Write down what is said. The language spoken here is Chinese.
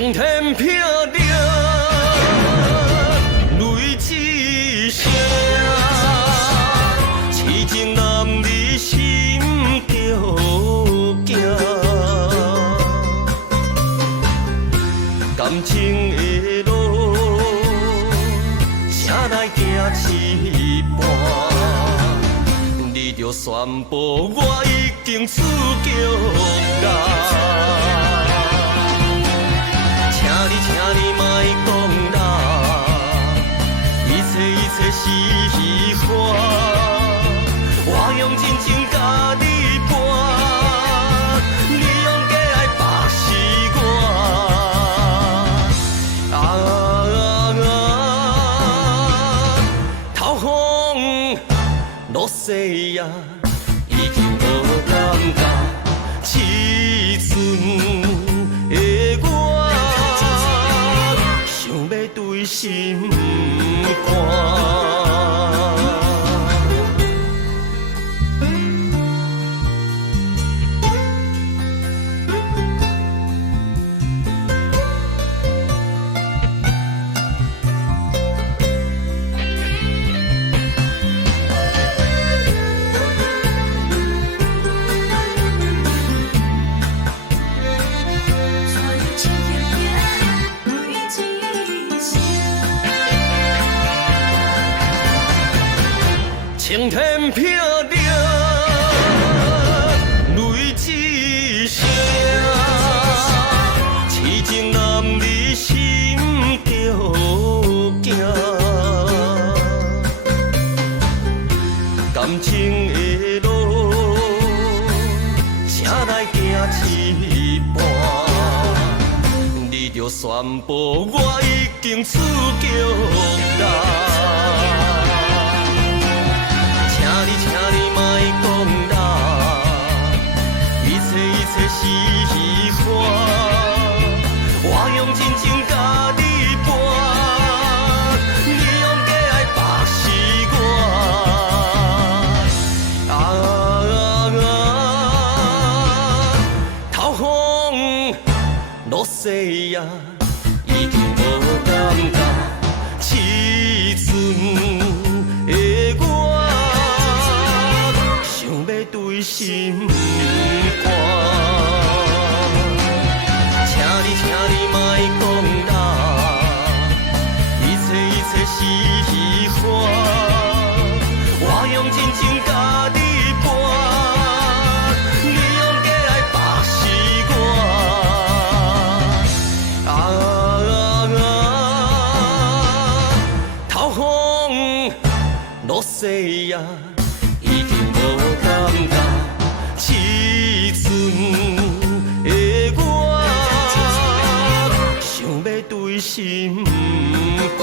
青天霹雳，雷之声，痴情男儿心着惊，感情的路，请来行一半。你着宣布我已经出局啦。请你莫讲啦，一切是虚幻。我用真情甲你伴，你用假爱把死我。透风落雪呀，已经无感觉，痴寸。心肝。青天霹雳，雷之声，痴情男儿心着惊，感情的路，请来行一半。你着宣布我已经出局啦。请你莫讲啦，一切是虚幻。我用真情甲你伴，你用假爱把死我。透风落雪呀，已经无感觉，痴寸。心肝，请你莫讲啦，一切是虚幻。我用真情甲你伴，你用假爱把死我。透风落雪呀，已经无感觉。痴寸的我，想要对心肝。